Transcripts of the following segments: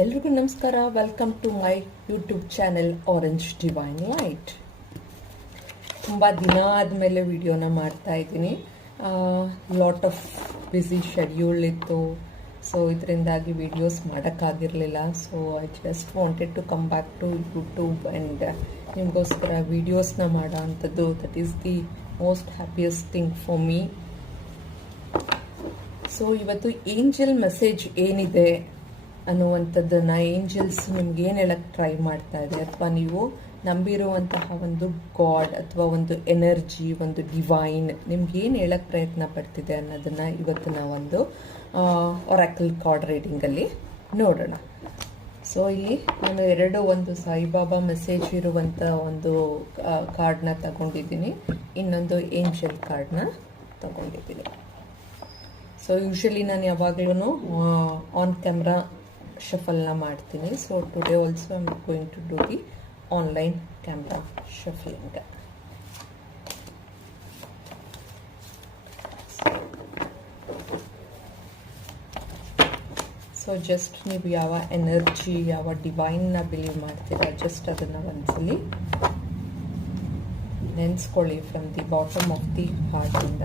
ಎಲ್ರಿಗೂ ನಮಸ್ಕಾರ. Welcome to my YouTube channel orange divine light. ತುಂಬ ದಿನ ಆದಮೇಲೆ ವಿಡಿಯೋನ ಮಾಡ್ತಾ ಇದ್ದೀನಿ. ಲಾಟ್ ಆಫ್ ಬ್ಯುಸಿ ಶೆಡ್ಯೂಲ್ ಇತ್ತು, ಸೊ ಇದರಿಂದಾಗಿ ವಿಡಿಯೋಸ್ ಮಾಡೋಕ್ಕಾಗಿರಲಿಲ್ಲ. So I just wanted to come back to YouTube and ನಿಮಗೋಸ್ಕರ ವಿಡಿಯೋಸ್ನ ಮಾಡೋ ಅಂಥದ್ದು. That is the most happiest thing for me. So ಇವತ್ತು ಏಂಜಲ್ ಮೆಸೇಜ್ ಏನಿದೆ ಅನ್ನುವಂಥದ್ದನ್ನು ಏಂಜಲ್ಸ್ ನಿಮ್ಗೆ ಏನು ಹೇಳಕ್ಕೆ ಟ್ರೈ ಮಾಡ್ತಾ ಇದೆ, ಅಥವಾ ನೀವು ನಂಬಿರುವಂತಹ ಒಂದು ಗಾಡ್ ಅಥವಾ ಒಂದು ಎನರ್ಜಿ, ಒಂದು ಡಿವೈನ್ ನಿಮ್ಗೆ ಏನು ಹೇಳಕ್ಕೆ ಪ್ರಯತ್ನ ಪಡ್ತಿದೆ ಅನ್ನೋದನ್ನು ಇವತ್ತು ನಾವೊಂದು ಒರಾಕಲ್ ಕಾರ್ಡ್ ರೀಡಿಂಗಲ್ಲಿ ನೋಡೋಣ. ಸೊ ಇಲ್ಲಿ ನಾನು ಒಂದು ಸಾಯಿಬಾಬಾ ಮೆಸೇಜ್ ಇರುವಂಥ ಒಂದು ಕಾರ್ಡ್ನ ತಗೊಂಡಿದ್ದೀನಿ, ಇನ್ನೊಂದು ಏಂಜಲ್ ಕಾರ್ಡ್ನ ತಗೊಂಡಿದ್ದೀನಿ. ಸೊ ಯೂಶಲಿ ನಾನು ಯಾವಾಗಲೂ ಆನ್ ಕ್ಯಾಮ್ರಾ ಶಫಲ್ನ ಮಾಡ್ತೀನಿ. So today also I am going to do the online camera shuffling. So just ನೀವು ಯಾವ ಎನರ್ಜಿ, ಯಾವ ಡಿವೈನ್ನ ಬಿಲೀವ್ ಮಾಡ್ತೀರಾ, ಜಸ್ಟ್ ಅದನ್ನು ಒಂದ್ಸಲಿ ನೆನೆಸ್ಕೊಳ್ಳಿ from the bottom of the ಹಾರ್ಟಿಂದ.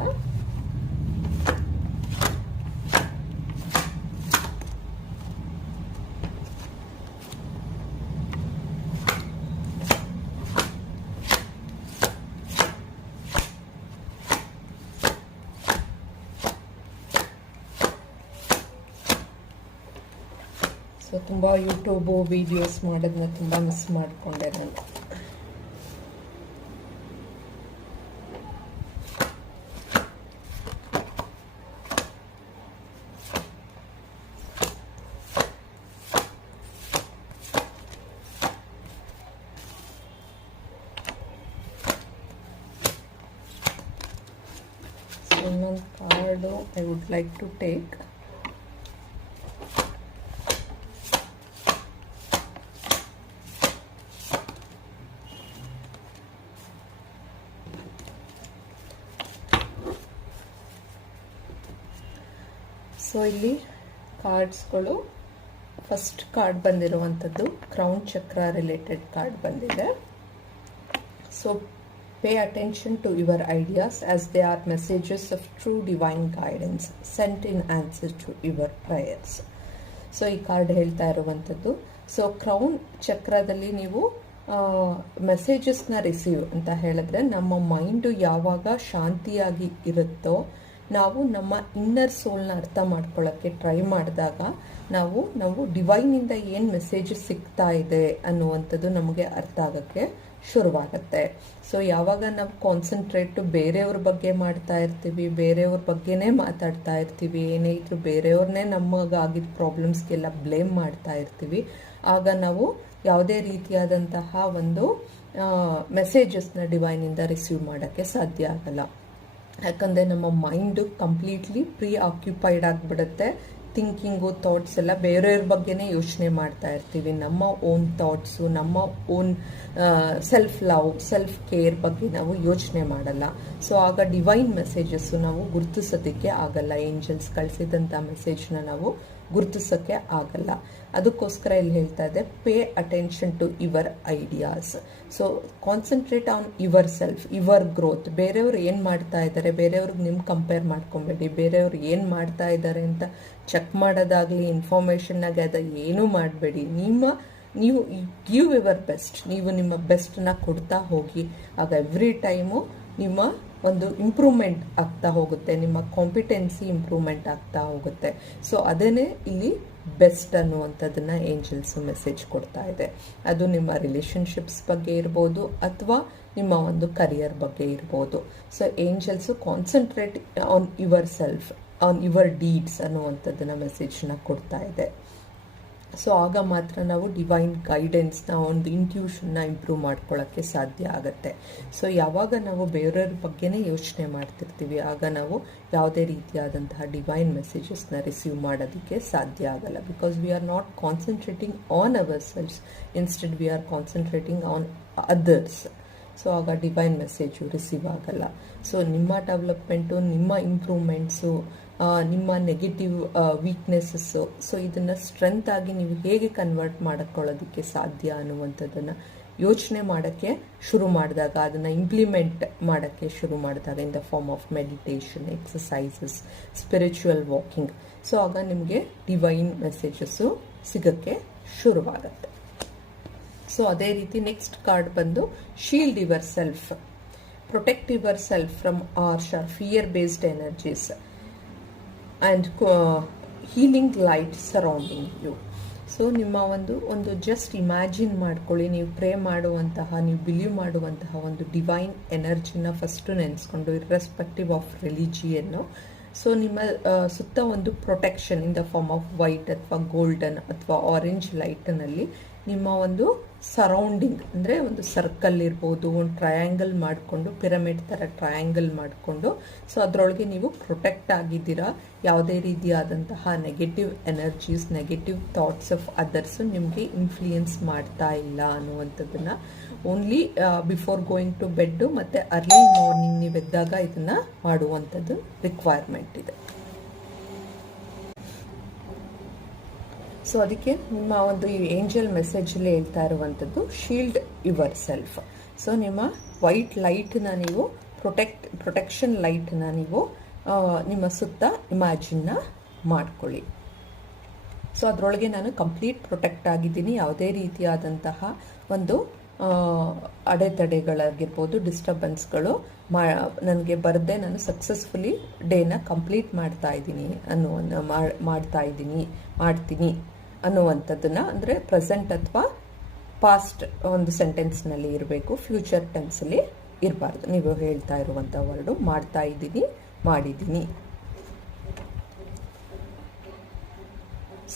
ಸೊ ತುಂಬ ಯೂಟ್ಯೂಬು ವೀಡಿಯೋಸ್ ಮಾಡೋದನ್ನ ತುಂಬ ಮಿಸ್ ಮಾಡಿಕೊಂಡೆ ನಾನು. ಸೊ ಇನ್ನೊಂದು card I would like to take. So ಇಲ್ಲಿ ಕಾರ್ಡ್ಸ್ಗಳು, ಫಸ್ಟ್ ಕಾರ್ಡ್ ಬಂದಿರುವಂಥದ್ದು ಕ್ರೌನ್ ಚಕ್ರ ರಿಲೇಟೆಡ್ ಕಾರ್ಡ್ ಬಂದಿದೆ. So pay attention to your ideas as they are messages of true divine guidance sent in answer to your prayers. So ಈ card ಹೇಳ್ತಾ ಇರುವಂಥದ್ದು, so crown ಚಕ್ರದಲ್ಲಿ ನೀವು ಮೆಸೇಜಸ್ನ receive ಅಂತ ಹೇಳಿದ್ರೆ, ನಮ್ಮ ಮೈಂಡು ಯಾವಾಗ ಶಾಂತಿಯಾಗಿ ಇರುತ್ತೋ, ನಾವು ನಮ್ಮ ಇನ್ನರ್ ಸೋಲ್ನ ಅರ್ಥ ಮಾಡ್ಕೊಳ್ಳೋಕ್ಕೆ ಟ್ರೈ ಮಾಡಿದಾಗ ನಾವು ಡಿವೈನಿಂದ ಏನು ಮೆಸೇಜಸ್ ಸಿಗ್ತಾ ಇದೆ ಅನ್ನುವಂಥದ್ದು ನಮಗೆ ಅರ್ಥ ಆಗೋಕ್ಕೆ ಶುರುವಾಗುತ್ತೆ. ಸೊ ಯಾವಾಗ ನಾವು ಕಾನ್ಸಂಟ್ರೇಟು ಬೇರೆಯವ್ರ ಬಗ್ಗೆ ಮಾಡ್ತಾ ಇರ್ತೀವಿ, ಬೇರೆಯವ್ರ ಬಗ್ಗೆನೇ ಮಾತಾಡ್ತಾ ಇರ್ತೀವಿ, ಏನೇ ಇದ್ರೂ ಬೇರೆಯವ್ರನ್ನೇ ನಮಗಾಗಿದ್ದ ಪ್ರಾಬ್ಲಮ್ಸ್ಗೆಲ್ಲ ಬ್ಲೇಮ್ ಮಾಡ್ತಾ ಇರ್ತೀವಿ, ಆಗ ನಾವು ಯಾವುದೇ ರೀತಿಯಾದಂತಹ ಒಂದು ಮೆಸೇಜಸ್ನ ಡಿವೈನಿಂದ ರಿಸೀವ್ ಮಾಡೋಕ್ಕೆ ಸಾಧ್ಯ ಆಗಲ್ಲ. ಯಾಕಂದರೆ ನಮ್ಮ ಮೈಂಡು ಕಂಪ್ಲೀಟ್ಲಿ ಪ್ರೀ ಆಕ್ಯುಪೈಡ್ ಆಗಿಬಿಡುತ್ತೆ. ಥಿಂಕಿಂಗು, ಥಾಟ್ಸ್ ಎಲ್ಲ ಬೇರೆಯವ್ರ ಬಗ್ಗೆನೇ ಯೋಚನೆ ಮಾಡ್ತಾ ಇರ್ತೀವಿ. ನಮ್ಮ ಓನ್ ಥಾಟ್ಸು, ನಮ್ಮ own self love, self care ಬಗ್ಗೆ ನಾವು ಯೋಚನೆ ಮಾಡಲ್ಲ. ಸೊ ಆಗ ಡಿವೈನ್ ಮೆಸೇಜಸ್ಸು ನಾವು ಗುರುತಿಸೋದಕ್ಕೆ ಆಗಲ್ಲ. ಏಂಜಲ್ಸ್ ಕಳಿಸಿದಂಥ ಮೆಸೇಜ್ನ ನಾವು ಗುರುತಿಸೋಕ್ಕೆ ಆಗಲ್ಲ. ಅದಕ್ಕೋಸ್ಕರ ಇಲ್ಲಿ ಹೇಳ್ತಾ ಇದೆ, pay attention to your ideas. So concentrate on yourself, your growth. ಬೇರೆಯವ್ರು ಏನು ಮಾಡ್ತಾ ಇದ್ದಾರೆ, ಬೇರೆಯವ್ರಿಗೆ ನಿಮ್ಗೆ ಕಂಪೇರ್ ಮಾಡ್ಕೊಬೇಡಿ. ಬೇರೆಯವ್ರು ಏನು ಮಾಡ್ತಾ ಇದ್ದಾರೆ ಅಂತ ಚೆಕ್ ಮಾಡೋದಾಗಲಿ, ಇನ್ಫಾರ್ಮೇಷನ್ನ ಗ್ಯಾದರ್ ಏನೂ ಮಾಡಬೇಡಿ. ನೀವು ಗಿವ್ ಯುವರ್ ಬೆಸ್ಟ್. ನೀವು ನಿಮ್ಮ ಬೆಸ್ಟನ್ನ ಕೊಡ್ತಾ ಹೋಗಿ. ಆಗ ಎವ್ರಿ ಟೈಮು ನಿಮ್ಮ ಒಂದು ಇಂಪ್ರೂವ್ಮೆಂಟ್ ಆಗ್ತಾ ಹೋಗುತ್ತೆ, ನಿಮ್ಮ ಕಾಂಪಿಟೆನ್ಸಿ ಇಂಪ್ರೂವ್ಮೆಂಟ್ ಆಗ್ತಾ ಹೋಗುತ್ತೆ. ಸೊ ಅದನ್ನೇ ಇಲ್ಲಿ ಬೆಸ್ಟ್ ಅನ್ನುವಂಥದ್ದನ್ನು ಏಂಜಲ್ಸು ಮೆಸೇಜ್ ಕೊಡ್ತಾ ಇದೆ. ಅದು ನಿಮ್ಮ ರಿಲೇಷನ್ಶಿಪ್ಸ್ ಬಗ್ಗೆ ಇರ್ಬೋದು, ಅಥವಾ ನಿಮ್ಮ ಒಂದು ಕರಿಯರ್ ಬಗ್ಗೆ ಇರ್ಬೋದು. So angels concentrate on your self, on your deeds ಅನ್ನುವಂಥದ್ದನ್ನು ಮೆಸೇಜ್ನ ಕೊಡ್ತಾ ಇದೆ. ಸೊ ಆಗ ಮಾತ್ರ ನಾವು ಡಿವೈನ್ ಗೈಡೆನ್ಸ್ನ, ಒಂದು ಇಂಟ್ಯೂಷನ್ನ ಇಂಪ್ರೂವ್ ಮಾಡ್ಕೊಳ್ಳೋಕ್ಕೆ ಸಾಧ್ಯ ಆಗುತ್ತೆ. ಸೊ ಯಾವಾಗ ನಾವು ಬೇರೆಯವ್ರ ಬಗ್ಗೆನೇ ಯೋಚನೆ ಮಾಡ್ತಿರ್ತೀವಿ, ಆಗ ನಾವು ಯಾವುದೇ ರೀತಿಯಾದಂತಹ ಡಿವೈನ್ ಮೆಸೇಜಸ್ನ ರಿಸೀವ್ ಮಾಡೋದಕ್ಕೆ ಸಾಧ್ಯ ಆಗಲ್ಲ. Because we are not concentrating on ourselves, instead we are concentrating on others. So ಆಗ ಡಿವೈನ್ ಮೆಸೇಜು ರಿಸೀವ್ ಆಗಲ್ಲ. ಸೊ ನಿಮ್ಮ ಡೆವಲಪ್ಮೆಂಟು, ನಿಮ್ಮ ಇಂಪ್ರೂವ್ಮೆಂಟ್ಸು, ನಿಮ್ಮ ನೆಗೆಟಿವ್ ವೀಕ್ನೆಸ್ಸಸ್ಸು, ಸೊ ಇದನ್ನು ಸ್ಟ್ರೆಂತ್ ಆಗಿ ನೀವು ಹೇಗೆ ಕನ್ವರ್ಟ್ ಮಾಡ್ಕೊಳ್ಳೋದಕ್ಕೆ ಸಾಧ್ಯ ಅನ್ನುವಂಥದ್ದನ್ನು ಯೋಚನೆ ಮಾಡೋಕ್ಕೆ ಶುರು ಮಾಡಿದಾಗ, ಅದನ್ನು ಇಂಪ್ಲಿಮೆಂಟ್ ಮಾಡೋಕ್ಕೆ ಶುರು ಮಾಡಿದಾಗ in the form of meditation, exercises, spiritual walking, so ಆಗ ನಿಮಗೆ ಡಿವೈನ್ ಮೆಸೇಜಸ್ಸು ಸಿಗೋಕ್ಕೆ ಶುರುವಾಗುತ್ತೆ. ಸೊ ಅದೇ ರೀತಿ ನೆಕ್ಸ್ಟ್ ಕಾರ್ಡ್ ಬಂದು shield yourself, protect yourself from harsh or fear based energies and healing light surrounding you. So ನಿಮ್ಮ ಒಂದು just imagine ಮಾಡ್ಕೊಳ್ಳಿ, ನೀವು ಪ್ರೇ ಮಾಡುವಂತಹ, ನೀವು ಬಿಲೀವ್ ಮಾಡುವಂತಹ ಒಂದು ಡಿವೈನ್ ಎನರ್ಜಿನ ಫಸ್ಟು ನೆನೆಸ್ಕೊಂಡು, ಇರ್ರೆಸ್ಪೆಕ್ಟಿವ್ ಆಫ್ ರಿಲಿಜಿಯನ್ನು. ಸೊ ನಿಮ್ಮ ಸುತ್ತ ಒಂದು protection in the form of white ಅಥವಾ ಗೋಲ್ಡನ್ ಅಥವಾ ಆರೆಂಜ್ ಲೈಟ್ನಲ್ಲಿ ನಿಮ್ಮ ಒಂದು ಸರೌಂಡಿಂಗ್, ಅಂದರೆ ಒಂದು ಸರ್ಕಲ್ ಇರ್ಬೋದು, ಒಂದು ಟ್ರಯಾಂಗಲ್ ಮಾಡಿಕೊಂಡು, ಪಿರಮಿಡ್ ಥರ ಟ್ರಯಾಂಗಲ್ ಮಾಡಿಕೊಂಡು, ಸೊ ಅದರೊಳಗೆ ನೀವು ಪ್ರೊಟೆಕ್ಟ್ ಆಗಿದ್ದೀರಾ. ಯಾವುದೇ ರೀತಿಯಾದಂತಹ negative energies, negative thoughts of others ನಿಮಗೆ ಇನ್ಫ್ಲೂಯೆನ್ಸ್ ಮಾಡ್ತಾ ಇಲ್ಲ ಅನ್ನುವಂಥದ್ದನ್ನು only before going to bed ಮತ್ತು ಅರ್ಲಿ ಮಾರ್ನಿಂಗ್ ನೀವು ಎದ್ದಾಗ ಇದನ್ನು ಮಾಡುವಂಥದ್ದು ರಿಕ್ವೈರ್ಮೆಂಟ್ ಇದೆ. ಸೊ ಅದಕ್ಕೆ ನಿಮ್ಮ ಒಂದು ಈ ಏಂಜಲ್ ಮೆಸೇಜಲ್ಲಿ ಹೇಳ್ತಾ ಇರುವಂಥದ್ದು ಶೀಲ್ಡ್ ಯುವರ್ ಸೆಲ್ಫ್. ಸೊ ನಿಮ್ಮ ವೈಟ್ ಲೈಟ್ನ ನೀವು ಪ್ರೊಟೆಕ್ಷನ್ ಲೈಟ್ನ ನೀವು ನಿಮ್ಮ ಸುತ್ತ ಇಮ್ಯಾಜಿನ್ನ ಮಾಡ್ಕೊಳ್ಳಿ. ಸೊ ಅದರೊಳಗೆ ನಾನು ಕಂಪ್ಲೀಟ್ ಪ್ರೊಟೆಕ್ಟ್ ಆಗಿದ್ದೀನಿ, ಯಾವುದೇ ರೀತಿಯಾದಂತಹ ಒಂದು ಅಡೆತಡೆಗಳಾಗಿರ್ಬೋದು, ಡಿಸ್ಟರ್ಬೆನ್ಸ್ಗಳು ನನಗೆ ಬರದೆ ನಾನು ಸಕ್ಸಸ್ಫುಲಿ ಡೇನ ಕಂಪ್ಲೀಟ್ ಮಾಡ್ತೀನಿ ಅನ್ನುವಂಥದ್ದನ್ನು, ಅಂದರೆ ಪ್ರೆಸೆಂಟ್ ಅಥವಾ ಪಾಸ್ಟ್ ಒಂದು ಸೆಂಟೆನ್ಸ್ನಲ್ಲಿ ಇರಬೇಕು, ಫ್ಯೂಚರ್ ಟೆನ್ಸಲ್ಲಿ ಇರಬಾರ್ದು. ನೀವು ಹೇಳ್ತಾ ಇರುವಂಥ ವರ್ಡು ಮಾಡ್ತಾ ಇದ್ದೀನಿ, ಮಾಡಿದ್ದೀನಿ.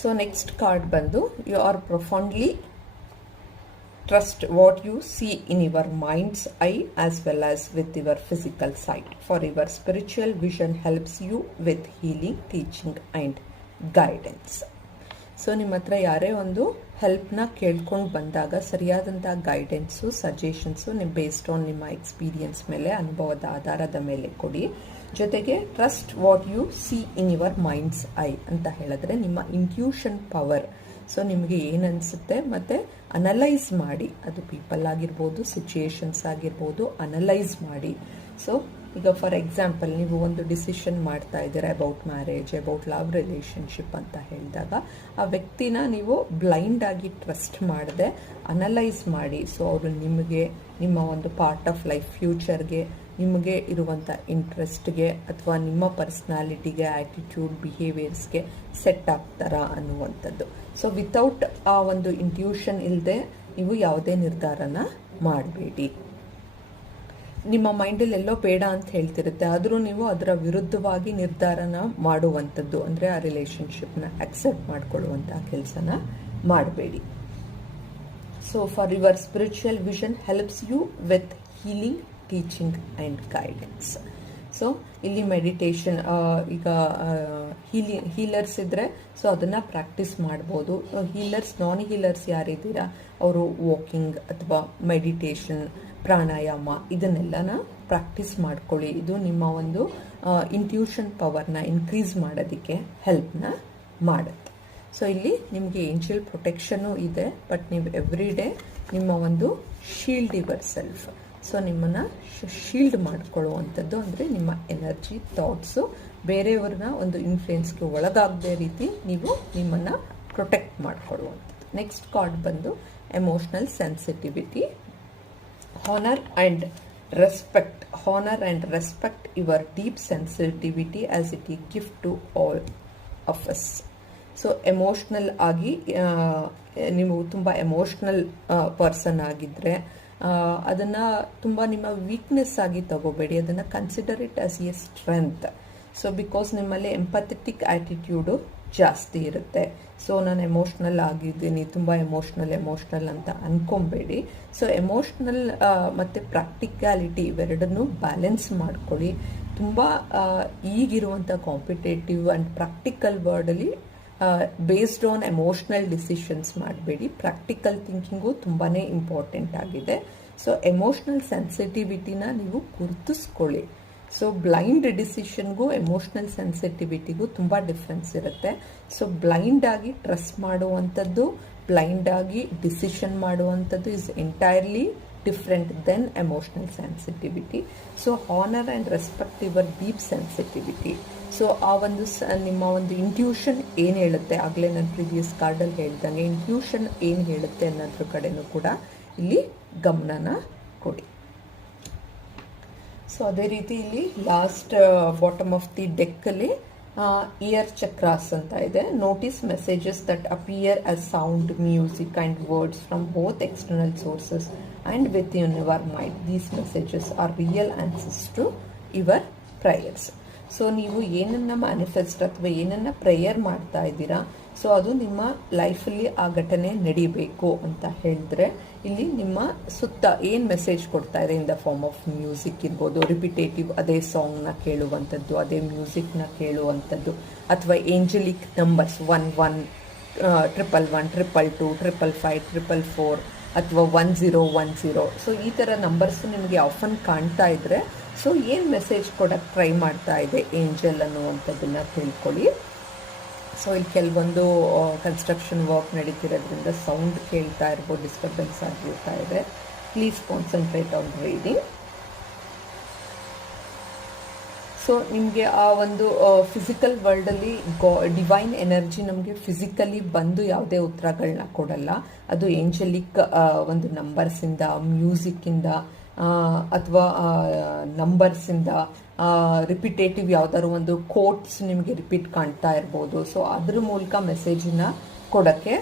ಸೊ ನೆಕ್ಸ್ಟ್ ಕಾರ್ಡ್ ಬಂದು you are profoundly trust what you see in your mind's eye as well as with your physical sight, for your spiritual vision helps you with healing, teaching and guidance. So ನಿಮ್ಮ ಹತ್ರ ಯಾರೇ ಒಂದು ಹೆಲ್ಪ್ನ ಕೇಳ್ಕೊಂಡು ಬಂದಾಗ ಸರಿಯಾದಂಥ guidance, suggestions ನಿಮ್ಮ based on ನಿಮ್ಮ experience ಮೇಲೆ, ಅನುಭವದ ಆಧಾರದ ಮೇಲೆ ಕೊಡಿ. ಜೊತೆಗೆ trust what U C in your minds I ಅಂತ ಹೇಳಿದ್ರೆ ನಿಮ್ಮ ಇಂಟ್ಯೂಷನ್ ಪವರ್. ಸೊ ನಿಮಗೆ ಏನು ಅನಿಸುತ್ತೆ ಮತ್ತು ಅನಲೈಸ್ ಮಾಡಿ, ಅದು ಪೀಪಲ್ ಆಗಿರ್ಬೋದು, ಸಿಚುಯೇಷನ್ಸ್ ಆಗಿರ್ಬೋದು, ಅನಲೈಸ್ ಮಾಡಿ. ಸೊ ಈಗ ಫಾರ್ ಎಕ್ಸಾಂಪಲ್ ನೀವು ಒಂದು ಡಿಸಿಷನ್ ಮಾಡ್ತಾ ಇದ್ದೀರಾ about marriage, about love relationship ಅಂತ ಹೇಳಿದಾಗ ಆ ವ್ಯಕ್ತಿನ ನೀವು ಬ್ಲೈಂಡ್ ಆಗಿ ಟ್ರಸ್ಟ್ ಮಾಡದೆ ಅನಲೈಸ್ ಮಾಡಿ. ಸೊ ಅವರು ನಿಮಗೆ, ನಿಮ್ಮ ಒಂದು ಪಾರ್ಟ್ ಆಫ್ ಲೈಫ್, ಫ್ಯೂಚರ್ಗೆ, ನಿಮಗೆ ಇರುವಂಥ ಇಂಟ್ರೆಸ್ಟ್ಗೆ ಅಥವಾ ನಿಮ್ಮ ಪರ್ಸ್ನಾಲಿಟಿಗೆ, ಆ್ಯಟಿಟ್ಯೂಡ್, ಬಿಹೇವಿಯರ್ಸ್ಗೆ ಸೆಟ್ ಆಗ್ತಾರಾ ಅನ್ನುವಂಥದ್ದು. ಸೊ ವಿತೌಟ್ ಆ ಒಂದು ಇಂಟ್ಯೂಷನ್ ಇಲ್ಲದೆ ನೀವು ಯಾವುದೇ ನಿರ್ಧಾರನ ಮಾಡಬೇಡಿ. ನಿಮ್ಮ ಮೈಂಡಲ್ಲಿ ಎಲ್ಲೋ ಬೇಡ ಅಂತ ಹೇಳ್ತಿರುತ್ತೆ, ಆದರೂ ನೀವು ಅದರ ವಿರುದ್ಧವಾಗಿ ನಿರ್ಧಾರನ ಮಾಡುವಂಥದ್ದು, ಅಂದರೆ ಆ ರಿಲೇಷನ್ಶಿಪ್ನ ಅಕ್ಸೆಪ್ಟ್ ಮಾಡಿಕೊಳ್ಳುವಂಥ ಕೆಲಸನ ಮಾಡಬೇಡಿ. So for your spiritual vision helps you with healing, teaching and guidance. So ಇಲ್ಲಿ ಮೆಡಿಟೇಷನ್, ಈಗ ಹೀಲರ್ಸ್ ಇದ್ದರೆ ಸೊ ಅದನ್ನು ಪ್ರಾಕ್ಟೀಸ್ ಮಾಡ್ಬೋದು. ಹೀಲರ್ಸ್, ನಾನ್ ಹೀಲರ್ಸ್ ಯಾರಿದ್ದೀರಾ ಅವರು ವಾಕಿಂಗ್ ಅಥವಾ ಮೆಡಿಟೇಷನ್, ಪ್ರಾಣಾಯಾಮ ಇದನ್ನೆಲ್ಲನ ಪ್ರಾಕ್ಟೀಸ್ ಮಾಡ್ಕೊಳ್ಳಿ. ಇದು ನಿಮ್ಮ ಒಂದು ಇಂಟ್ಯೂಷನ್ ಪವರ್ನ ಇನ್ಕ್ರೀಸ್ ಮಾಡೋದಕ್ಕೆ ಹೆಲ್ಪ್ನ ಮಾಡುತ್ತೆ. ಸೊ ಇಲ್ಲಿ ನಿಮಗೆ ಏಂಜಲ್ ಪ್ರೊಟೆಕ್ಷನ್ನು ಇದೆ, ಬಟ್ ನೀವು ಎವ್ರಿ ಡೇ ನಿಮ್ಮ ಒಂದು ಶೀಲ್ಡ್ ಯುವರ್ ಸೆಲ್ಫ್. ಸೊ ನಿಮ್ಮನ್ನು ಶೀಲ್ಡ್ ಮಾಡ್ಕೊಳ್ಳುವಂಥದ್ದು, ಅಂದರೆ ನಿಮ್ಮ ಎನರ್ಜಿ, ಥಾಟ್ಸು ಬೇರೆಯವ್ರನ್ನ ಒಂದು ಇನ್ಫ್ಲುಯೆನ್ಸ್ಗೆ ಒಳಗಾಗದೇ ರೀತಿ ನೀವು ನಿಮ್ಮನ್ನು ಪ್ರೊಟೆಕ್ಟ್ ಮಾಡ್ಕೊಳ್ಳುವಂಥದ್ದು. ನೆಕ್ಸ್ಟ್ ಕಾರ್ಡ್ ಬಂದು emotional sensitivity, honor and respect your deep sensitivity as it is gift to all of us. So emotional ಆಗಿ ನೀವು ತುಂಬ ಎಮೋಷ್ನಲ್ ಪರ್ಸನ್ ಆಗಿದ್ದರೆ ಅದನ್ನು ತುಂಬ ನಿಮ್ಮ ವೀಕ್ನೆಸ್ ಆಗಿ ತಗೋಬೇಡಿ, ಅದನ್ನು consider it as a strength. So because ನಿಮ್ಮಲ್ಲಿ ಎಂಪಥೆಟಿಕ್ ಆ್ಯಟಿಟ್ಯೂಡು ಜಾಸ್ತಿ ಇರುತ್ತೆ. ಸೊ ನಾನು ಎಮೋಷ್ನಲ್ ಆಗಿದ್ದೀನಿ, ತುಂಬ ಎಮೋಷ್ನಲ್ ಅಂತ ಅಂದ್ಕೊಬೇಡಿ. ಸೊ ಎಮೋಷ್ನಲ್ ಮತ್ತು ಪ್ರಾಕ್ಟಿಕ್ಯಾಲಿಟಿ ಇವೆರಡನ್ನೂ ಬ್ಯಾಲೆನ್ಸ್ ಮಾಡ್ಕೊಳ್ಳಿ. ತುಂಬ ಈಗಿರುವಂಥ ಕಾಂಪಿಟೇಟಿವ್ ಆ್ಯಂಡ್ ಪ್ರಾಕ್ಟಿಕಲ್ ವರ್ಡಲ್ಲಿ ಬೇಸ್ಡ್ ಆನ್ ಎಮೋಷ್ನಲ್ ಡಿಸಿಷನ್ಸ್ ಮಾಡಬೇಡಿ. ಪ್ರಾಕ್ಟಿಕಲ್ ಥಿಂಕಿಂಗು ತುಂಬಾ ಇಂಪಾರ್ಟೆಂಟ್ ಆಗಿದೆ. ಸೊ ಎಮೋಷ್ನಲ್ ಸೆನ್ಸಿಟಿವಿಟಿನ ನೀವು ಗುರುತಿಸ್ಕೊಳ್ಳಿ. ಸೊ ಬ್ಲೈಂಡ್ ಡಿಸಿಷನ್ಗೂ ಎಮೋಷ್ನಲ್ ಸೆನ್ಸಿಟಿವಿಟಿಗೂ ತುಂಬ ಡಿಫ್ರೆನ್ಸ್ ಇರುತ್ತೆ. ಸೊ ಬ್ಲೈಂಡ್ ಆಗಿ ಟ್ರಸ್ಟ್ ಮಾಡುವಂಥದ್ದು, ಬ್ಲೈಂಡ್ ಆಗಿ ಡಿಸಿಷನ್ ಮಾಡುವಂಥದ್ದು is entirely different then emotional sensitivity. So honour and respect your deep sensitivity. So ಆ ಒಂದು ನಿಮ್ಮ ಒಂದು ಇಂಟ್ಯೂಷನ್ ಏನು ಹೇಳುತ್ತೆ, ಆಗಲೇ ನಾನು ಪ್ರೀವಿಯಸ್ ಕಾರ್ಡಲ್ಲಿ ಹೇಳ್ದಂಗೆ ಇಂಟ್ಯೂಷನ್ ಏನು ಹೇಳುತ್ತೆ ಅನ್ನೋದ್ರ ಕಡೆನೂ ಕೂಡ ಇಲ್ಲಿ ಗಮನನ ಕೊಡಿ. ಸೊ ಅದೇ ರೀತಿ ಇಲ್ಲಿ ಲಾಸ್ಟ್ ಬಾಟಮ್ ಆಫ್ ದಿ ಡೆಕ್ಕಲ್ಲಿ ಇಯರ್ ಚಕ್ರಾಸ್ ಅಂತ ಇದೆ. Notice messages that appear as sound, music and words from both external sources and within your mind. These messages are real answers to your prayers. So ನೀವು ಏನನ್ನ manifest ಅಥವಾ ಏನನ್ನ prayer ಮಾಡ್ತಾ ಇದ್ದೀರಾ, so ಅದು ನಿಮ್ಮ ಲೈಫಲ್ಲಿ ಆ ಘಟನೆ ನಡಿಬೇಕು ಅಂತ ಹೇಳಿದ್ರೆ ಇಲ್ಲಿ ನಿಮ್ಮ ಸುತ್ತ ಏನು ಮೆಸೇಜ್ ಕೊಡ್ತಾ ಇದೆ in the form of music ಇರ್ಬೋದು, ರಿಪಿಟೇಟಿವ್ ಅದೇ ಸಾಂಗ್ನ ಕೇಳುವಂಥದ್ದು, ಅದೇ ಮ್ಯೂಸಿಕ್ನ ಕೇಳುವಂಥದ್ದು, ಅಥವಾ ಏಂಜಲಿಕ್ ನಂಬರ್ಸ್ 11 111 222 555 444 ಅಥವಾ 1010. ಸೊ ಈ ಥರ ನಂಬರ್ಸ್ ನಿಮಗೆ ಆಫನ್ ಕಾಣ್ತಾ ಇದ್ರೆ ಸೊ ಏನು ಮೆಸೇಜ್ ಕೊಡೋಕ್ಕೆ ಟ್ರೈ ಮಾಡ್ತಾ ಇದೆ ಏಂಜಲ್ ಅನ್ನುವಂಥದ್ದನ್ನು ತಿಳ್ಕೊಳ್ಳಿ. ಸೊ ಇಲ್ಲಿ ಕೆಲವೊಂದು ಕನ್ಸ್ಟ್ರಕ್ಷನ್ ವರ್ಕ್ ನಡೀತಿರೋದ್ರಿಂದ ಸೌಂಡ್ ಕೇಳ್ತಾ ಇರ್ಬೋದು, ಡಿಸ್ಟರ್ಬೆನ್ಸ್ ಆಗಿರ್ತಾ ಇದೆ. Please concentrate on reading. So ನಿಮಗೆ ಆ ಒಂದು ಫಿಸಿಕಲ್ ವರ್ಲ್ಡಲ್ಲಿ ಡಿವೈನ್ ಎನರ್ಜಿ ನಮಗೆ ಫಿಸಿಕಲಿ ಬಂದು ಯಾವುದೇ ಉತ್ತರಗಳನ್ನ ಕೊಡಲ್ಲ. ಅದು ಏಂಜಲಿಕ್ ಒಂದು ನಂಬರ್ಸಿಂದ, ಮ್ಯೂಸಿಕ್ಕಿಂದ ಅಥವಾ ನಂಬರ್ಸಿಂದ, ರಿಪಿಟೇಟಿವ್ ಯಾವ್ದಾದ್ರು ಒಂದು ಕೋಟ್ಸ್ ನಿಮಗೆ ರಿಪೀಟ್ ಕಾಣ್ತಾ ಇರ್ಬೋದು. ಸೊ ಅದ್ರ ಮೂಲಕ ಮೆಸೇಜನ್ನ ಕೊಡೋಕ್ಕೆ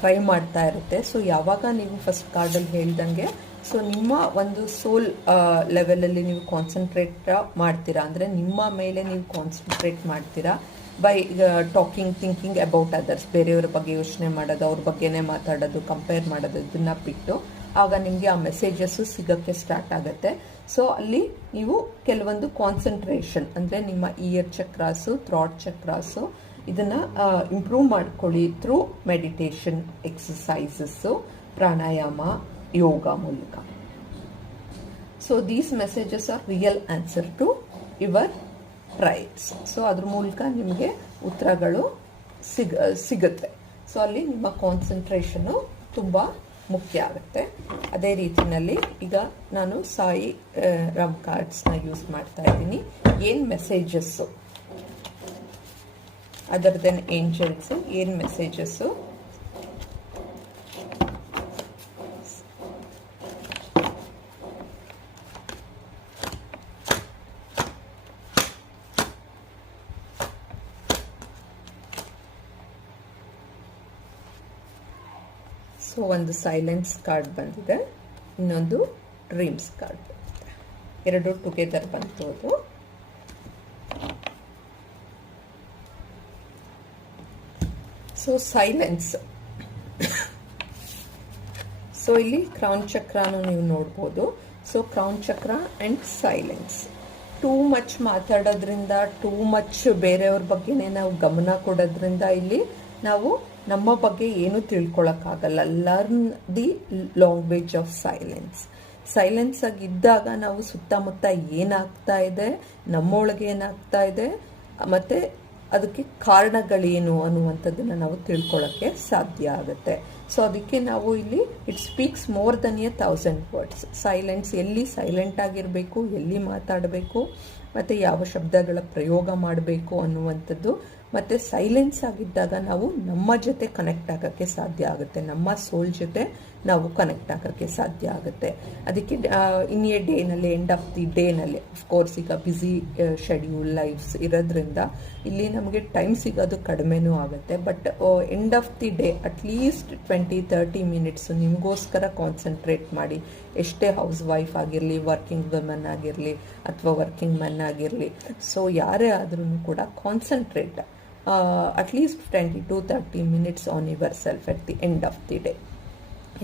ಟ್ರೈ ಮಾಡ್ತಾ ಇರುತ್ತೆ. ಸೊ ಯಾವಾಗ ನೀವು ಫಸ್ಟ್ ಕಾರ್ಡಲ್ಲಿ ಹೇಳ್ದಂಗೆ ಸೊ ನಿಮ್ಮ ಒಂದು ಸೋಲ್ ಲೆವೆಲಲ್ಲಿ ನೀವು ಕಾನ್ಸಂಟ್ರೇಟ್ ಮಾಡ್ತೀರಾ, ಅಂದರೆ ನಿಮ್ಮ ಮೇಲೆ ನೀವು ಕಾನ್ಸಂಟ್ರೇಟ್ ಮಾಡ್ತೀರಾ by talking, thinking about others. ಬೇರೆಯವ್ರ ಬಗ್ಗೆ ಯೋಚನೆ ಮಾಡೋದು, ಅವ್ರ ಬಗ್ಗೆನೇ ಮಾತಾಡೋದು, ಕಂಪೇರ್ ಮಾಡೋದು, ಇದನ್ನ ಬಿಟ್ಟು ಆಗ ನಿಮಗೆ ಆ ಮೆಸೇಜಸ್ಸು ಸಿಗೋಕ್ಕೆ ಸ್ಟಾರ್ಟ್ ಆಗುತ್ತೆ. ಸೊ ಅಲ್ಲಿ ನೀವು ಕೆಲವೊಂದು ಕಾನ್ಸಂಟ್ರೇಷನ್ ಅಂದರೆ ನಿಮ್ಮ ಇಯರ್ ಚಕ್ರಾಸು, ಥ್ರಾಟ್ ಚಕ್ರಾಸು ಇದನ್ನು ಇಂಪ್ರೂವ್ ಮಾಡ್ಕೊಳ್ಳಿ ಥ್ರೂ ಮೆಡಿಟೇಷನ್ ಎಕ್ಸಸೈಸಸ್ಸು, ಪ್ರಾಣಾಯಾಮ, ಯೋಗ ಮೂಲಕ. So these messages are real answer to your prize. So ಅದ್ರ ಮೂಲಕ ನಿಮಗೆ ಉತ್ತರಗಳು ಸಿಗುತ್ತೆ. ಸೊ ಅಲ್ಲಿ ನಿಮ್ಮ ಕಾನ್ಸಂಟ್ರೇಷನು ತುಂಬ ಮುಖ್ಯ ಆಗುತ್ತೆ. ಅದೇ ರೀತಿಯಲ್ಲಿ ಈಗ ನಾನು ಸಾಯಿ ರಾಮ್ ಕಾರ್ಡ್ಸ್ನ ಯೂಸ್ ಮಾಡ್ತಾ ಇದ್ದೀನಿ. ಏನು ಮೆಸೇಜಸ್ಸು ಅದರ್ ದೆನ್ ಏಂಜಲ್ಸು, ಏನು ಮೆಸೇಜಸ್ಸು ಸೊ ಒಂದು ಸೈಲೆನ್ಸ್ ಕಾರ್ಡ್ ಬಂದಿದೆ, ಇನ್ನೊಂದು ಡ್ರೀಮ್ಸ್ ಕಾರ್ಡ್ ಬಂದಿದೆ. ಎರಡು ಟುಗೆದರ್ ಬಂತು ಅದು. So silence. ಸೊ ಇಲ್ಲಿ ಕ್ರೌನ್ ಚಕ್ರನೂ ನೀವು ನೋಡ್ಬೋದು. So crown chakra and silence. Too much ಮಾತಾಡೋದ್ರಿಂದ, ಟೂ ಮಚ್ ಬೇರೆಯವ್ರ ಬಗ್ಗೆನೇ ನಾವು ಗಮನ ಕೊಡೋದ್ರಿಂದ ಇಲ್ಲಿ ನಾವು ನಮ್ಮ ಬಗ್ಗೆ ಏನು ತಿಳ್ಕೊಳಕ್ಕಾಗಲ್ಲ. Learn the language of silence. Silence ಆಗಿದ್ದಾಗ ನಾವು ಸುತ್ತಮುತ್ತ ಏನಾಗ್ತಾ ಇದೆ, ನಮ್ಮೊಳಗೆ ಏನಾಗ್ತಾ ಇದೆ, ಮತ್ತು ಅದಕ್ಕೆ ಕಾರಣಗಳೇನು ಅನ್ನುವಂಥದ್ದನ್ನು ನಾವು ತಿಳ್ಕೊಳ್ಳೋಕ್ಕೆ ಸಾಧ್ಯ ಆಗುತ್ತೆ. ಸೊ ಅದಕ್ಕೆ ನಾವು ಇಲ್ಲಿ it speaks more than 1000 words. Silence, ಎಲ್ಲಿ ಸೈಲೆಂಟ್ ಆಗಿರಬೇಕು, ಎಲ್ಲಿ ಮಾತಾಡಬೇಕು, ಮತ್ತು ಯಾವ ಶಬ್ದಗಳ ಪ್ರಯೋಗ ಮಾಡಬೇಕು ಅನ್ನುವಂಥದ್ದು. ಮತ್ತು ಸೈಲೆನ್ಸ್ ಆಗಿದ್ದಾಗ ನಾವು ನಮ್ಮ ಜೊತೆ ಕನೆಕ್ಟ್ ಆಗೋಕ್ಕೆ ಸಾಧ್ಯ ಆಗುತ್ತೆ, ನಮ್ಮ ಸೋಲ್ ಜೊತೆ ನಾವು ಕನೆಕ್ಟ್ ಆಗೋಕ್ಕೆ ಸಾಧ್ಯ ಆಗುತ್ತೆ. ಅದಕ್ಕೆ ಇನ್ ಎ ಡೇನಲ್ಲಿ, ಎಂಡ್ ಆಫ್ ದಿ ಡೇನಲ್ಲಿ, ಅಫ್ಕೋರ್ಸ್ ಈಗ ಬ್ಯುಸಿ ಶೆಡ್ಯೂಲ್ ಲೈಫ್ಸ್ ಇರೋದ್ರಿಂದ ಇಲ್ಲಿ ನಮಗೆ ಟೈಮ್ ಸಿಗೋದು ಕಡಿಮೆನೂ ಆಗುತ್ತೆ. But end of the day at least 20-30 minutes ನಿಮಗೋಸ್ಕರ ಕಾನ್ಸಂಟ್ರೇಟ್ ಮಾಡಿ. ಎಷ್ಟೇ ಹೌಸ್ ವೈಫ್ ಆಗಿರಲಿ, ವರ್ಕಿಂಗ್ ವುಮೆನ್ ಆಗಿರಲಿ, ಅಥವಾ ವರ್ಕಿಂಗ್ ಮೆನ್ ಆಗಿರಲಿ, ಸೊ ಯಾರೇ ಆದ್ರೂ ಕೂಡ concentrate at least 20-30 minutes on yourself at the end of the day.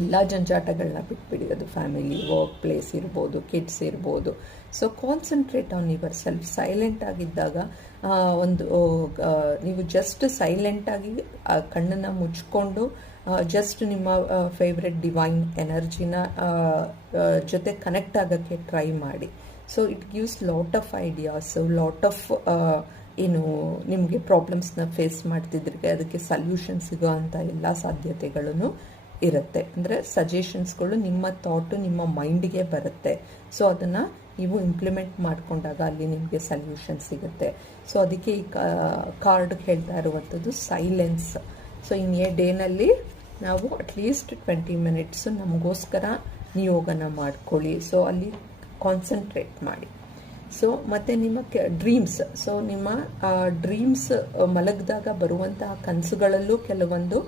ಎಲ್ಲ ಜಂಜಾಟಗಳನ್ನ ಬಿಟ್ಬಿಡಿ. ಅದು ಫ್ಯಾಮಿಲಿ, ವರ್ಕ್ ಪ್ಲೇಸ್ ಇರ್ಬೋದು, ಕಿಡ್ಸ್ ಇರ್ಬೋದು. So concentrate on your self. Silent ಆಗಿದ್ದಾಗ ಒಂದು ನೀವು ಜಸ್ಟ್ ಸೈಲೆಂಟಾಗಿ ಕಣ್ಣನ್ನು ಮುಚ್ಕೊಂಡು ಜಸ್ಟ್ ನಿಮ್ಮ ಫೇವ್ರೆಟ್ ಡಿವೈನ್ ಎನರ್ಜಿನ ಜೊತೆ ಕನೆಕ್ಟ್ ಆಗೋಕ್ಕೆ ಟ್ರೈ ಮಾಡಿ. So it gives lot of ideas, lot of ಏನು ನಿಮಗೆ ಪ್ರಾಬ್ಲಮ್ಸ್ನ ಫೇಸ್ ಮಾಡ್ತಿದ್ರೆ ಅದಕ್ಕೆ ಸಲ್ಯೂಷನ್ ಸಿಗೋ ಅಂಥ ಎಲ್ಲ ಸಾಧ್ಯತೆಗಳೂ ಇರುತ್ತೆ. ಅಂದರೆ ಸಜೆಷನ್ಸ್ಗಳು ನಿಮ್ಮ ಥಾಟು ನಿಮ್ಮ ಮೈಂಡಿಗೆ ಬರುತ್ತೆ. ಸೊ ಅದನ್ನು ನೀವು ಇಂಪ್ಲಿಮೆಂಟ್ ಮಾಡಿಕೊಂಡಾಗ ಅಲ್ಲಿ ನಿಮಗೆ ಸಲ್ಯೂಷನ್ ಸಿಗುತ್ತೆ. ಸೊ ಅದಕ್ಕೆ ಈ ಕಾರ್ಡ್ ಹೇಳ್ತಾ ಇರುವಂಥದ್ದು ಸೈಲೆನ್ಸ್. ಸೊ ಇನ್ ಎ ಡೇನಲ್ಲಿ ನಾವು ಅಟ್ಲೀಸ್ಟ್ 20 ಮಿನಿಟ್ಸು ನಮಗೋಸ್ಕರ ನಿಯೋಗನ ಮಾಡ್ಕೊಳ್ಳಿ. ಸೊ ಅಲ್ಲಿ ಕಾನ್ಸಂಟ್ರೇಟ್ ಮಾಡಿ. ಸೊ ಮತ್ತು ನಿಮ್ಮ ಡ್ರೀಮ್ಸ್, ಸೊ ನಿಮ್ಮ ಡ್ರೀಮ್ಸ್ ಮಲಗಿದಾಗ ಬರುವಂತಹ ಕನಸುಗಳಲ್ಲೂ ಕೆಲವೊಂದು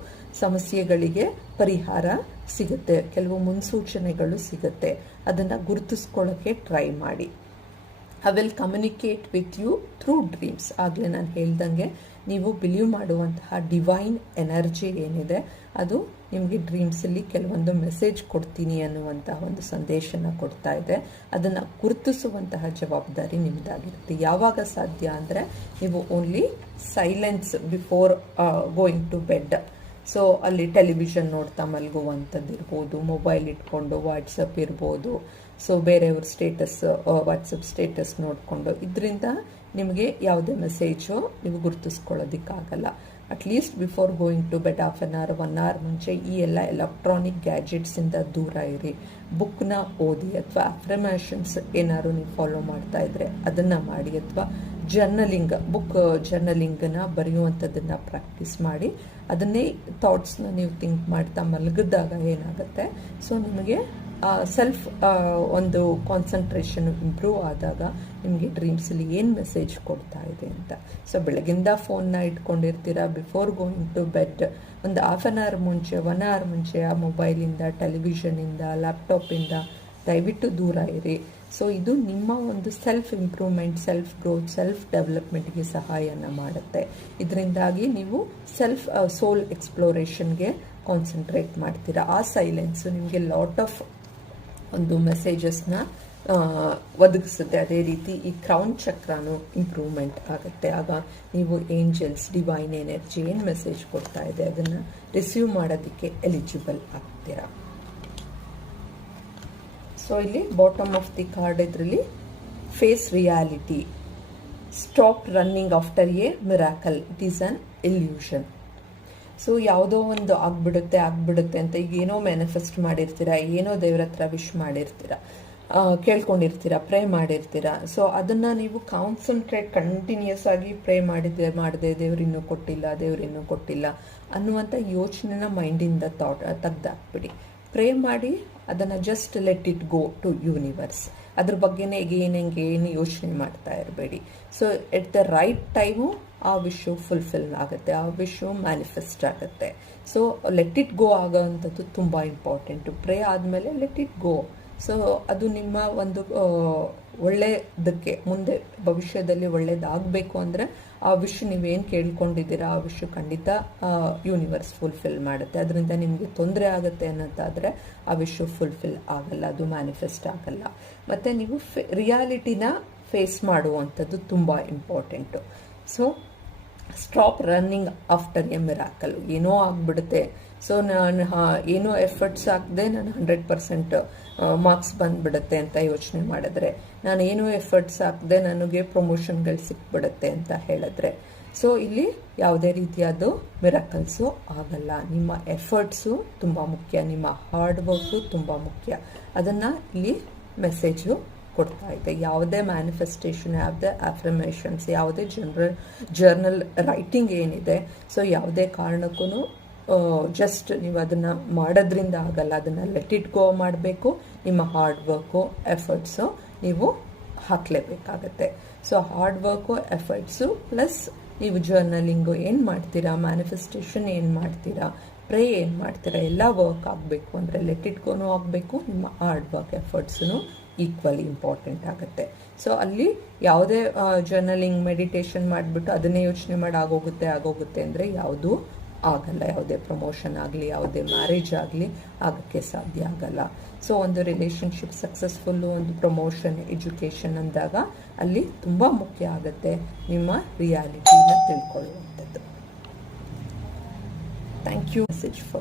ಸಮಸ್ಯೆಗಳಿಗೆ ಪರಿಹಾರ ಸಿಗುತ್ತೆ, ಕೆಲವು ಮುನ್ಸೂಚನೆಗಳು ಸಿಗುತ್ತೆ. ಅದನ್ನು ಗುರುತಿಸ್ಕೊಳ್ಳೋಕ್ಕೆ ಟ್ರೈ ಮಾಡಿ. I will communicate with you through dreams. ಆಗಲೇ ನಾನು ಹೇಳ್ದಂಗೆ ನೀವು ಬಿಲೀವ್ ಮಾಡುವಂತಹ ಡಿವೈನ್ ಎನರ್ಜಿ ಏನಿದೆ ಅದು ನಿಮಗೆ ಡ್ರೀಮ್ಸಲ್ಲಿ ಕೆಲವೊಂದು ಮೆಸೇಜ್ ಕೊಡ್ತೀನಿ ಅನ್ನುವಂತಹ ಒಂದು ಸಂದೇಶನ ಕೊಡ್ತಾ ಇದೆ. ಅದನ್ನು ಗುರುತಿಸುವಂತಹ ಜವಾಬ್ದಾರಿ ನಿಮ್ಮದಾಗಿರುತ್ತೆ. ಯಾವಾಗ ಸಾಧ್ಯ ಅಂದರೆ ನೀವು only silence before going to bed. So ಅಲ್ಲಿ ಟೆಲಿವಿಷನ್ ನೋಡ್ತಾ ಮಲಗುವಂಥದ್ದು ಇರ್ಬೋದು, ಮೊಬೈಲ್ ಇಟ್ಕೊಂಡು ವಾಟ್ಸಪ್ ಇರ್ಬೋದು, ಸೊ ಬೇರೆಯವ್ರ ಸ್ಟೇಟಸ್ ವಾಟ್ಸಪ್ ಸ್ಟೇಟಸ್ ನೋಡಿಕೊಂಡು ಇದರಿಂದ ನಿಮಗೆ ಯಾವುದೇ ಮೆಸೇಜು ನೀವು ಗುರುತಿಸ್ಕೊಳ್ಳೋದಕ್ಕಾಗಲ್ಲ. At least before going to bed half an hour 1 hour ಮುಂಚೆ ಈ ಎಲ್ಲ ಎಲೆಕ್ಟ್ರಾನಿಕ್ ಗ್ಯಾಜೆಟ್ಸಿಂದ ದೂರ ಇರಿ. ಬುಕ್ನ ಓದಿ ಅಥವಾ ಅಫರ್ಮೇಷನ್ಸ್ ಏನಾದ್ರು ನೀವು ಫಾಲೋ ಮಾಡ್ತಾ ಇದ್ರೆ ಅದನ್ನು ಮಾಡಿ, ಅಥವಾ ಜರ್ನಲಿಂಗನ್ನ ಬರೆಯುವಂಥದ್ದನ್ನು ಪ್ರಾಕ್ಟೀಸ್ ಮಾಡಿ. ಅದನ್ನೇ ಥಾಟ್ಸ್ನ ನೀವು ಥಿಂಕ್ ಮಾಡ್ತಾ ಮಲಗಿದಾಗ ಏನಾಗುತ್ತೆ, ಸೊ ನಿಮಗೆ ಸೆಲ್ಫ್ ಒಂದು ಕಾನ್ಸಂಟ್ರೇಷನ್ ಇಂಪ್ರೂವ್ ಆದಾಗ ನಿಮಗೆ ಡ್ರೀಮ್ಸಲ್ಲಿ ಏನು ಮೆಸೇಜ್ ಕೊಡ್ತಾ ಇದೆ ಅಂತ. ಸೊ ಬೆಳಗಿಂದ ಫೋನ್ನ ಇಟ್ಕೊಂಡಿರ್ತೀರ, ಬಿಫೋರ್ ಗೋಯಿಂಗ್ ಟು ಬೆಡ್ ಒಂದು ಹಾಫ್ ಆನ್ ಅವರ್ ಮುಂಚೆ 1 hour ಮುಂಚೆ ಆ ಮೊಬೈಲಿಂದ, ಟೆಲಿವಿಷನಿಂದ, ಲ್ಯಾಪ್ಟಾಪಿಂದ ದಯವಿಟ್ಟು ದೂರ ಇರಿ. ಸೊ ಇದು ನಿಮ್ಮ ಒಂದು self improvement, self growth, self ಡೆವಲಪ್ಮೆಂಟ್ಗೆ ಸಹಾಯನ ಮಾಡುತ್ತೆ. ಇದರಿಂದಾಗಿ ನೀವು ಸೋಲ್ ಎಕ್ಸ್ಪ್ಲೋರೇಷನ್ಗೆ ಕಾನ್ಸಂಟ್ರೇಟ್ ಮಾಡ್ತೀರಾ. ಆ ಸೈಲೆನ್ಸು ನಿಮಗೆ ಲಾಟ್ ಆಫ್ ಒಂದು ಮೆಸೇಜಸ್ನ ಒದಗಿಸುತ್ತೆ. ಅದೇ ರೀತಿ ಈ ಕ್ರೌನ್ ಚಕ್ರನೂ ಇಂಪ್ರೂವ್ಮೆಂಟ್ ಆಗುತ್ತೆ. ಆಗ ನೀವು ಏಂಜಲ್ಸ್, ಡಿವೈನ್ ಎನರ್ಜಿ ಏನು ಮೆಸೇಜ್ ಕೊಡ್ತಾ ಇದೆ ಅದನ್ನು ರಿಸೀವ್ ಮಾಡೋದಕ್ಕೆ ಎಲಿಜಿಬಲ್ ಆಗ್ತೀರಾ. ಸೊ ಇಲ್ಲಿ ಬಾಟಮ್ ಆಫ್ ದಿ ಕಾರ್ಡ್ ಇದರಲ್ಲಿ face reality, stop running after a miracle, it is an illusion. So ಯಾವುದೋ ಒಂದು ಆಗ್ಬಿಡುತ್ತೆ ಅಂತ ಈಗ ಏನೋ ಮ್ಯಾನಿಫೆಸ್ಟ್ ಮಾಡಿರ್ತೀರ, ಏನೋ ದೇವ್ರ ಹತ್ರ ವಿಶ್ ಮಾಡಿರ್ತೀರ, ಕೇಳ್ಕೊಂಡಿರ್ತೀರ, ಪ್ರೇ ಮಾಡಿರ್ತೀರ. ಸೊ ಅದನ್ನು ನೀವು ಕಾನ್ಸಂಟ್ರೇಟ್ ಕಂಟಿನ್ಯೂಸ್ ಆಗಿ ಪ್ರೇ ಮಾಡದೆ ದೇವ್ರಿನ್ನೂ ಕೊಟ್ಟಿಲ್ಲ ಅನ್ನುವಂಥ ಯೋಚನೆನ ಮೈಂಡಿಂದ ತೆಗ್ದಾಕ್ಬಿಡಿ. ಪ್ರೇ ಮಾಡಿ ಅದನ್ನು just let it go to universe. ಅದ್ರ ಬಗ್ಗೆನೇ ಏನು ಯೋಚನೆ ಮಾಡ್ತಾ ಇರಬೇಡಿ. So at the right time ಆ ವಿಶ್ವ ಫುಲ್ಫಿಲ್ ಆಗುತ್ತೆ, ಆ ವಿಶ್ವ ಮ್ಯಾನಿಫೆಸ್ಟ್ ಆಗುತ್ತೆ. ಸೊ ಲೆಟ್ ಇಟ್ ಗೋ ಆಗೋವಂಥದ್ದು ತುಂಬ ಇಂಪಾರ್ಟೆಂಟು. ಪ್ರೇ ಆದಮೇಲೆ ಲೆಟ್ ಇಟ್ ಗೋ. ಸೊ ಅದು ನಿಮ್ಮ ಒಂದು ಒಳ್ಳೆಯದಕ್ಕೆ, ಮುಂದೆ ಭವಿಷ್ಯದಲ್ಲಿ ಒಳ್ಳೇದಾಗಬೇಕು ಅಂದರೆ ಆ ವಿಷಯ ನೀವೇನು ಕೇಳ್ಕೊಂಡಿದ್ದೀರಾ ಆ ವಿಷಯ ಖಂಡಿತ ಯೂನಿವರ್ಸ್ ಫುಲ್ಫಿಲ್ ಮಾಡುತ್ತೆ. ಅದರಿಂದ ನಿಮಗೆ ತೊಂದರೆ ಆಗುತ್ತೆ ಅನ್ನೋದಾದರೆ ಆ ವಿಷಯ ಫುಲ್ಫಿಲ್ ಆಗಲ್ಲ, ಅದು ಮ್ಯಾನಿಫೆಸ್ಟ್ ಆಗಲ್ಲ. ಮತ್ತು ನೀವು ರಿಯಾಲಿಟಿನ ಫೇಸ್ ಮಾಡುವಂಥದ್ದು ತುಂಬ important. So stop running after a miracle. ಏನೋ ಆಗಿಬಿಡುತ್ತೆ, ಸೊ ನಾನು ಏನೋ ಎಫರ್ಟ್ಸ್ ಹಾಕದೆ ನಾನು 100% ಮಾರ್ಕ್ಸ್ ಬಂದುಬಿಡುತ್ತೆ ಅಂತ ಯೋಚನೆ ಮಾಡಿದ್ರೆ, ನಾನು ಏನೋ ಎಫರ್ಟ್ಸ್ ಹಾಕದೆ ನನಗೆ ಪ್ರಮೋಷನ್ಗಳು ಸಿಕ್ಬಿಡುತ್ತೆ ಅಂತ ಹೇಳಿದ್ರೆ, ಸೊ ಇಲ್ಲಿ ಯಾವುದೇ ರೀತಿಯಾದ ಮಿರಾಕಲ್ಸು ಆಗಲ್ಲ. ನಿಮ್ಮ ಎಫರ್ಟ್ಸು ತುಂಬ ಮುಖ್ಯ, ನಿಮ್ಮ ಹಾರ್ಡ್ ವರ್ಕು ತುಂಬ ಮುಖ್ಯ. ಅದನ್ನು ಇಲ್ಲಿ ಮೆಸೇಜು ಕೊಡ್ತಾ ಇದೆ. ಯಾವುದೇ ಮ್ಯಾನಿಫೆಸ್ಟೇಷನ್, ಯಾವುದೇ ಅಫರ್ಮೇಷನ್ಸ್, ಯಾವುದೇ ಜರ್ನಲ್ ರೈಟಿಂಗ್ ಏನಿದೆ, ಸೊ ಯಾವುದೇ ಕಾರಣಕ್ಕೂ ಜಸ್ಟ್ ನೀವು ಅದನ್ನು ಮಾಡೋದ್ರಿಂದ ಆಗಲ್ಲ. ಅದನ್ನು ಲೆಟ್ ಇಟ್ ಗೋ ಮಾಡಬೇಕು. ನಿಮ್ಮ ಹಾರ್ಡ್ ವರ್ಕು, ಎಫರ್ಟ್ಸು ನೀವು ಹಾಕಲೇಬೇಕಾಗತ್ತೆ. So hard work, efforts plus ನೀವು ಜರ್ನಲಿಂಗು ಏನು ಮಾಡ್ತೀರಾ, ಮ್ಯಾನಿಫೆಸ್ಟೇಷನ್ ಏನು ಮಾಡ್ತೀರಾ, ಪ್ರೇ ಏನು ಮಾಡ್ತೀರಾ, ಎಲ್ಲ ವರ್ಕ್ ಆಗಬೇಕು ಅಂದರೆ ಲೆಟ್ ಇಟ್ ಗೋನೂ ಆಗಬೇಕು. ನಿಮ್ಮ ಹಾರ್ಡ್ ವರ್ಕ್, ಎಫರ್ಟ್ಸೂ ಈಕ್ವಲಿ ಇಂಪಾರ್ಟೆಂಟ್ ಆಗುತ್ತೆ. ಸೊ ಅಲ್ಲಿ ಯಾವುದೇ ಜರ್ನಲಿಂಗ್, ಮೆಡಿಟೇಷನ್ ಮಾಡಿಬಿಟ್ಟು ಅದನ್ನೇ ಯೋಚನೆ ಮಾಡಿ ಆಗೋಗುತ್ತೆ ಅಂದರೆ ಯಾವುದೂ ಆಗಲ್ಲ. ಯಾವುದೇ ಪ್ರಮೋಷನ್ ಆಗಲಿ, ಯಾವುದೇ ಮ್ಯಾರೇಜ್ ಆಗಲಿ ಆಗೋಕ್ಕೆ ಸಾಧ್ಯ ಆಗಲ್ಲ. ಸೊ ಒಂದು ರಿಲೇಷನ್ಶಿಪ್ ಸಕ್ಸಸ್ಫುಲ್ಲು, ಒಂದು ಪ್ರಮೋಷನ್, ಎಜುಕೇಷನ್ ಅಂದಾಗ ಅಲ್ಲಿ ತುಂಬ ಮುಖ್ಯ ಆಗುತ್ತೆ ನಿಮ್ಮ ರಿಯಾಲಿಟಿನ ತಿಳ್ಕೊಳ್ಳುವಂಥದ್ದು. Thank you message for